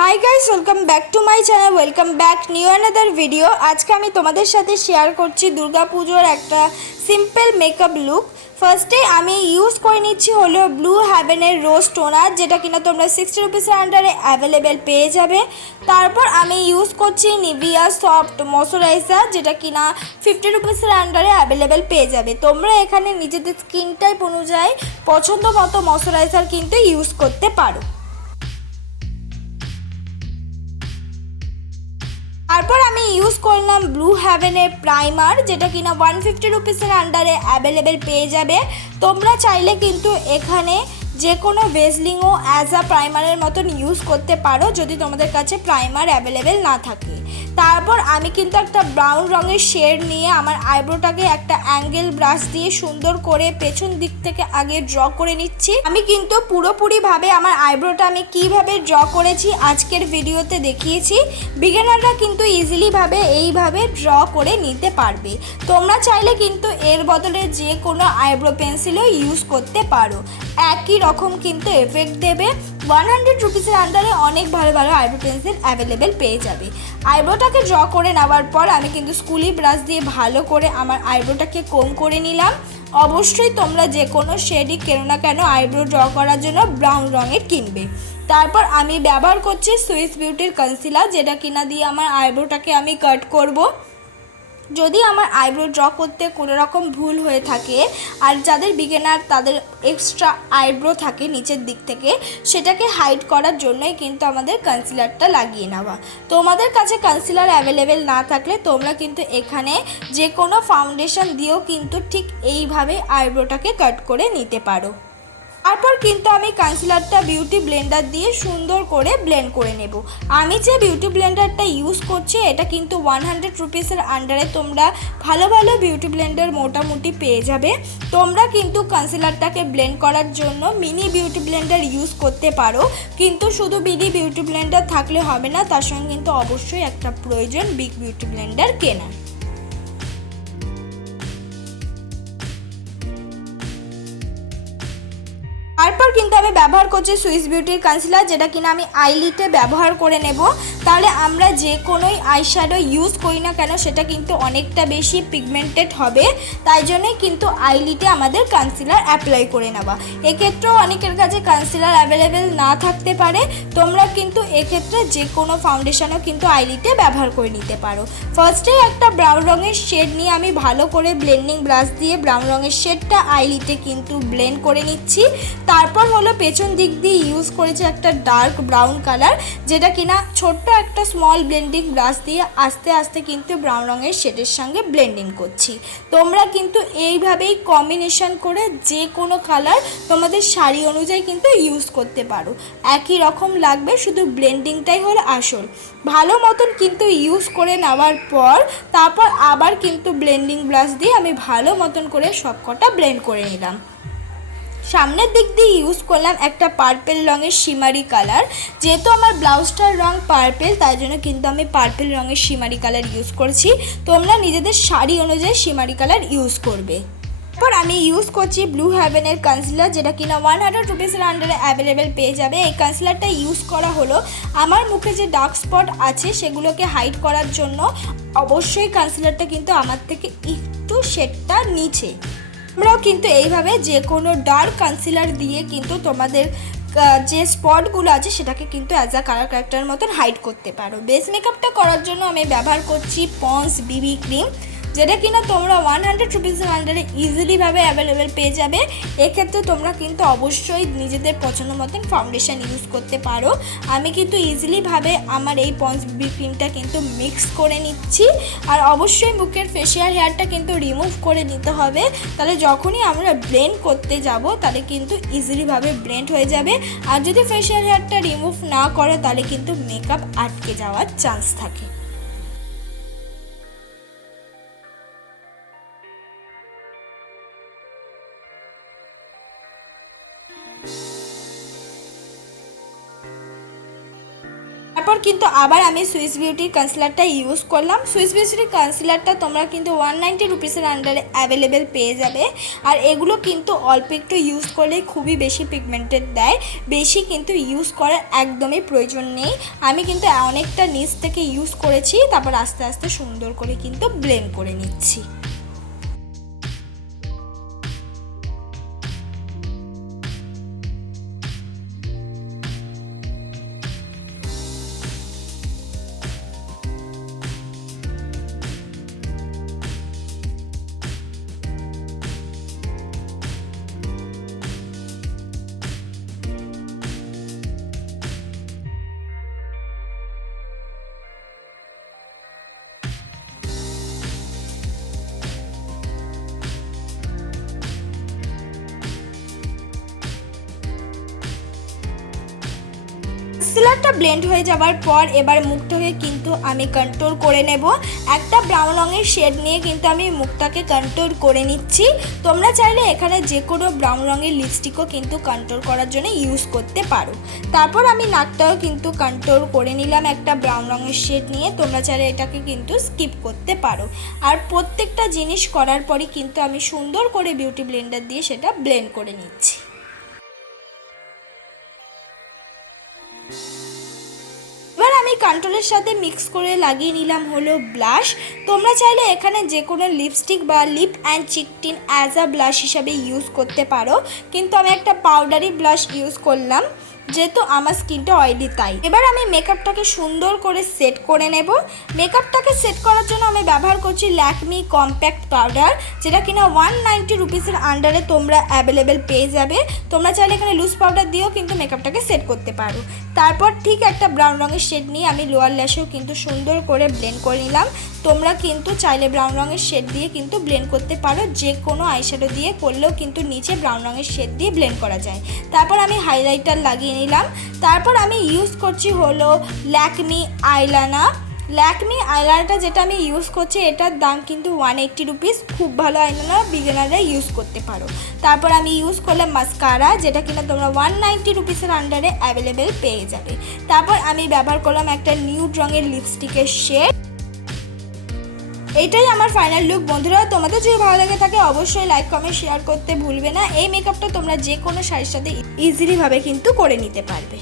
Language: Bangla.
Hi guys, welcome back to my channel. Welcome back new another video. আজকে আমি তোমাদের সাথে শেয়ার করছি দুর্গাপুজোর একটা সিম্পল মেকআপ লুক। ফার্স্টে আমি ইউজ করে নিচ্ছি হলো ব্লু হ্যাভেনের রোজ টোনার, যেটা কিনা তোমরা 60 রুপিসের আন্ডারে অ্যাভেলেবেল পেয়ে যাবে। তারপর আমি ইউজ করছি নিভিয়া সফট ময়শ্চারাইজার, যেটা কিনা 50 রুপিসের আন্ডারে অ্যাভেলেবেল পেয়ে যাবে। তোমরা এখানে নিজেদের স্কিন টাইপ অনুযায়ী পছন্দ মতো ময়শ্চারাইজার কিন্তু ইউজ করতে পারো। তারপর আমি ইউজ করলাম ব্লু হ্যাভেনের প্রাইমার, যেটা কিনা 150 রুপিসের আন্ডারে অ্যাভেলেবেল পেয়ে যাবে। তোমরা চাইলে কিন্তু এখানে যে কোনো বেসলিংও অ্যাজ আ প্রাইমারের মতন ইউজ করতে পারো যদি তোমাদের কাছে প্রাইমার অ্যাভেলেবেল না থাকে। তারপর আমি কিন্তু একটা ব্রাউন রঙের শেড নিয়ে আমার আইব্রোটাকে একটা অ্যাঙ্গেল ব্রাশ দিয়ে সুন্দর করে পেছন দিক থেকে আগে ড্র করে নিচ্ছি। আমি কিন্তু পুরোপুরিভাবে আমার আইব্রোটা আমি কিভাবে ড্র করেছি আজকের ভিডিওতে দেখিয়েছি। বিগিনাররা কিন্তু ইজিলিভাবে এইভাবে ড্র করে নিতে পারবে। তোমরা চাইলে কিন্তু এর বদলে যে কোনো আইব্রো পেন্সিলও ইউজ করতে পারো, একই রকম কিন্তু এফেক্ট দেবে। 100 রুপিসের আন্ডারে অনেক ভালো ভালো আইব্রো পেন্সিল অ্যাভেলেবেল পেয়ে যাবে। আইব্রোটাকে ড্র করে নেওয়ার পর আমি কিন্তু স্কুলি ব্রাশ দিয়ে ভালো করে আমার আইব্রোটাকে কোম করে নিলাম। অবশ্যই তোমরা যে কোনো শেডই কেনো না কেন আইব্রো ড্র করার জন্য ব্রাউন রঙের কিনবে। তারপর আমি ব্যবহার করছি সুইস বিউটির কনসিলার, যেটা কিনা দিয়ে আমার আইব্রোটাকে আমি কাট করব। যদি আমার আইব্রো ড্র করতে কোনো রকম ভুল হয়ে থাকে আর যাদের বিগিনার তাদের এক্সট্রা আইব্রো থাকে নিচের দিক থেকে, সেটাকে হাইড করার জন্যই কিন্তু আমাদের কনসিলারটা লাগিয়ে নেওয়া। তোমাদের কাছে কনসিলার অ্যাভেলেবেল না থাকলে তোমরা কিন্তু এখানে যে কোনো ফাউন্ডেশন দিয়েও কিন্তু ঠিক এইভাবে আইব্রোটাকে কাট করে নিতে পারো। তারপর কিন্তু আমি কনসিলারটা বিউটি ব্লেন্ডার দিয়ে সুন্দর করে ব্লেন্ড করে নেব। আমি যে বিউটি ব্লেন্ডারটা ইউজ করছি এটা কিন্তু 100 রুপিসের আন্ডারে তোমরা ভালো ভালো বিউটি ব্লেন্ডার মোটামুটি পেয়ে যাবে। তোমরা কিন্তু কনসিলারটাকে ব্লেন্ড করার জন্য মিনি বিউটি ব্লেন্ডার ইউজ করতে পারো, কিন্তু শুধু মিনি বিউটি ব্লেন্ডার থাকলে হবে না, তার সঙ্গে কিন্তু অবশ্যই একটা প্রয়োজন বিগ বিউটি ব্লেন্ডার কেনা। তারপর কিন্তু আমি ব্যবহার করছি সুইস বিউটির কনসিলার, যেটা কিনা আমি আইলিটে ব্যবহার করে নেব। তাহলে আমরা যে কোনোই আইশ্যাডো ইউজ করি না কেন সেটা কিন্তু অনেকটা বেশি পিগমেন্টেড হবে, তাই জন্যই কিন্তু আইলিটে আমাদের কনসিলার অ্যাপ্লাই করে নেওয়া। এক্ষেত্রেও অনেকের কাছে কনসিলার অ্যাভেলেবেল না থাকতে পারে, তোমরা কিন্তু এক্ষেত্রে যে কোনো ফাউন্ডেশনও কিন্তু আইলিটে ব্যবহার করে নিতে পারো। ফার্স্টে একটা ব্রাউন রঙের শেড নিয়ে আমি ভালো করে ব্লেন্ডিং ব্রাশ দিয়ে ব্রাউন রঙের শেডটা আইলিটে কিন্তু ব্লেন্ড করে নিচ্ছি। তারপর হলো পেছন দিক দিয়ে ইউজ করেছি একটা ডার্ক ব্রাউন কালার, যেটা কিনা ছোট্ট একটা স্মল ব্লেন্ডিং ব্রাশ দিয়ে আস্তে আস্তে কিন্তু ব্রাউন রঙের শেডের সঙ্গে ব্লেন্ডিং করছি। তোমরা কিন্তু এইভাবেই কম্বিনেশন করে যে কোনো কালার তোমাদের শাড়ি অনুযায়ী কিন্তু ইউজ করতে পারো, একই রকম লাগবে, শুধু ব্লেন্ডিংটাই হলো আসল। ভালো মতন কিন্তু ইউজ করে নেওয়ার পর তারপর আবার কিন্তু ব্লেন্ডিং ব্রাশ দিয়ে আমি ভালো মতন করে সবকটা ব্লেন্ড করে নিলাম। সামনের দিক দিয়ে ইউজ করলাম একটা পার্পেল রঙের শিমারি কালার, যেহেতু আমার ব্লাউজটার রং পার্পেল তাই জন্য কিন্তু আমি পার্পেল রঙের শিমারি কালার ইউজ করছি। তোমরা নিজেদের শাড়ি অনুযায়ী শিমারি কালার ইউজ করবে। তারপর আমি ইউজ করছি ব্লু হ্যাভেনের কনসিলার, যেটা কিনা 100 রুপিসের আন্ডারে অ্যাভেলেবেল পেয়ে যাবে। এই কনসিলারটা ইউজ করা হলো আমার মুখে যে ডার্ক স্পট আছে সেগুলোকে হাইড করার জন্য। অবশ্যই কনসিলারটা কিন্তু আমার থেকে একটু শেডটা নিচে। তোমরাও কিন্তু এইভাবে যে কোনো ডার্ক কনসিলার দিয়ে কিন্তু তোমাদের যে স্পটগুলো আছে সেটাকে কিন্তু অ্যাজ আ কালার ক্যারেক্টারের মতন হাইড করতে পারো। বেস মেকআপটা করার জন্য আমি ব্যবহার করছি পন্স বিবি ক্রিম, যেটা কিনা তোমরা 100 রুপিসের আন্ডারে ইজিলিভাবে অ্যাভেলেবেল পেয়ে যাবে। এক্ষেত্রে তোমরা কিন্তু অবশ্যই নিজেদের পছন্দ মতন ফাউন্ডেশন ইউজ করতে পারো। আমি কিন্তু ইজিলিভাবে আমার এই পন্স বিবি ক্রিমটা কিন্তু মিক্স করে নিচ্ছি। আর অবশ্যই মুখের ফেশিয়াল হেয়ারটা কিন্তু রিমুভ করে নিতে হবে, তাহলে যখনই আমরা ব্লেন্ড করতে যাব তাহলে কিন্তু ইজিলিভাবে ব্লেন্ড হয়ে যাবে। আর যদি ফেশিয়াল হেয়ারটা রিমুভ না করো তাহলে কিন্তু মেকআপ আটকে যাওয়ার চান্স থাকে। তারপর তারপর কিন্তু আবার আমি সুইস বিউটির কনসিলারটা ইউজ করলাম। সুইস বিউটির কনসিলারটা তোমরা কিন্তু 190 রুপিসের আন্ডারে অ্যাভেলেবেল পেয়ে যাবে। আর এগুলো কিন্তু অল্প একটু ইউজ করলে খুবই বেশি পিগমেন্টেড দেয়, বেশি কিন্তু ইউজ করার একদমই প্রয়োজন নেই। আমি কিন্তু অনেকটা নিচ থেকে ইউজ করেছি, তারপর আস্তে আস্তে সুন্দর করে কিন্তু ব্লেন্ড করে নিচ্ছি। কনসিলারটা ব্লেন্ড হয়ে যাওয়ার পর এবার মুখটাকে কিন্তু আমি কন্ট্রোল করে নেব। একটা ব্রাউন রঙের শেড নিয়ে কিন্তু আমি মুখটাকে কন্ট্রোল করে নিচ্ছি। তোমরা চাইলে এখানে যে কোনো ব্রাউন রঙের লিপস্টিকও কিন্তু কন্ট্রোল করার জন্য ইউজ করতে পারো। তারপর আমি নাকটাও কিন্তু কন্ট্রোল করে নিলাম একটা ব্রাউন রঙের শেড নিয়ে। তোমরা চাইলে এটাকে কিন্তু স্কিপ করতে পারো। আর প্রত্যেকটা জিনিস করার পরই কিন্তু আমি সুন্দর করে বিউটি ব্লেন্ডার দিয়ে সেটা ব্লেন্ড করে নিচ্ছি। এবার আমি কন্ট্রোলের সাথে মিক্স করে লাগিয়ে নিলাম হলো ব্লাশ। তোমরা চাইলে এখানে যে কোনো লিপস্টিক বা lip and cheek tint as a blush হিসাবে ইউজ করতে পারো, কিন্তু আমি একটা পাউডারি ব্লাশ ইউজ করলাম যেহেতু আমার স্কিনটা অয়েলি তাই। এবার আমি মেকআপটাকে সুন্দর করে সেট করে নেব। মেকআপটাকে সেট করার জন্য আমি ব্যবহার করছি ল্যাকমি কম্প্যাক্ট পাউডার, যেটা কিনা 190 রুপিসের আন্ডারে তোমরা অ্যাভেলেবেল পেয়ে যাবে। তোমরা চাইলে এখানে লুজ পাউডার দিয়েও কিন্তু মেকআপটাকে সেট করতে পারো। তারপর ঠিক একটা ব্রাউন রঙের শেড নিয়ে আমি লোয়ার ল্যাশেও কিন্তু সুন্দর করে ব্লেন্ড করে নিলাম। তোমরা কিন্তু চাইলে ব্রাউন রঙের শেড দিয়ে কিন্তু ব্লেন্ড করতে পারো, যে কোনো আইশ্যাডো দিয়ে করলেও কিন্তু নিচে ব্রাউন রঙের শেড দিয়ে ব্লেন্ড করা যায়। তারপর আমি হাইলাইটার লাগিয়ে নিলাম। তারপর আমি ইউজ করছি হলো ল্যাকমি আইলাইনার। ল্যাকমি আইলাইনারটা যেটা আমি ইউজ করছি এটার দাম কিন্তু 180 রুপিস। খুব ভালো আইলাইনার, বিগিনাররা ইউজ করতে পারো। তারপর আমি ইউজ করলাম মাস্কারা, যেটা কিনা তোমরা 190 রুপিসের আন্ডারে অ্যাভেলেবেল পেয়ে যাবে। তারপর আমি ব্যবহার করলাম একটা নিউড রঙের লিপস্টিকের শেড। এটাই আমার ফাইনাল লুক। বন্ধুরা, তোমাদের যদি ভালো লাগে থাকে অবশ্যই লাইক কমেন্ট শেয়ার করতে ভুলবে না। এই মেকআপটা তোমরা যে কোনো শাড়ির সাথে ইজিলি ভাবে কিন্তু করে নিতে পারবে।